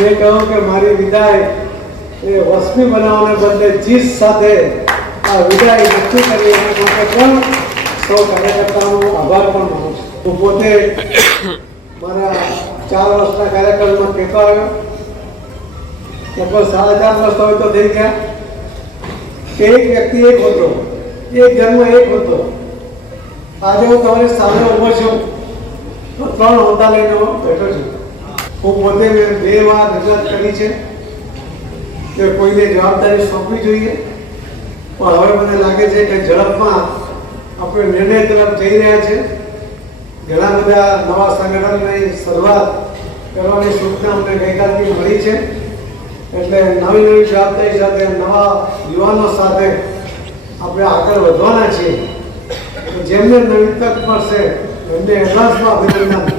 મેં કહ્યું કે મારી વિદાય એ વસ્મી બનાવવાને બદલે જીત સાથે આ વિદાય નક્કી કરી એના માટે પણ સૌ કાર્યકર્તાઓનો આભાર પણ માનું છું. હું પોતે મારા 4 વર્ષના કાર્યક્રમમાં ટેકો આવ્યો, લગભગ 4.5 વર્ષ હવે તો થઈ ગયા કે એક વ્યક્તિ એક હતો, એક જન્મ એક હતો. આજે હું તમારી સામે ઊભો છું તો 3 હોદ્દા લઈને બેઠો છું. હું પોતે 2 વાર રજૂઆત કરી છે કે કોઈને જવાબદારી સોંપવી જોઈએ, પણ હવે મને લાગે છે કે ઝડપમાં આપણે નિર્ણય તરફ જઈ રહ્યા છે. ઘણા બધા નવા સંગઠનની શરૂઆત કરવાની સૂચના અમને ગઈકાલથી મળી છે. એટલે નવી જવાબદારી સાથે નવા યુવાનો સાથે આપણે આગળ વધવાના છીએ. જેમને નવી તક મળશે એમને એડવાન્સમાં અભિનંદન.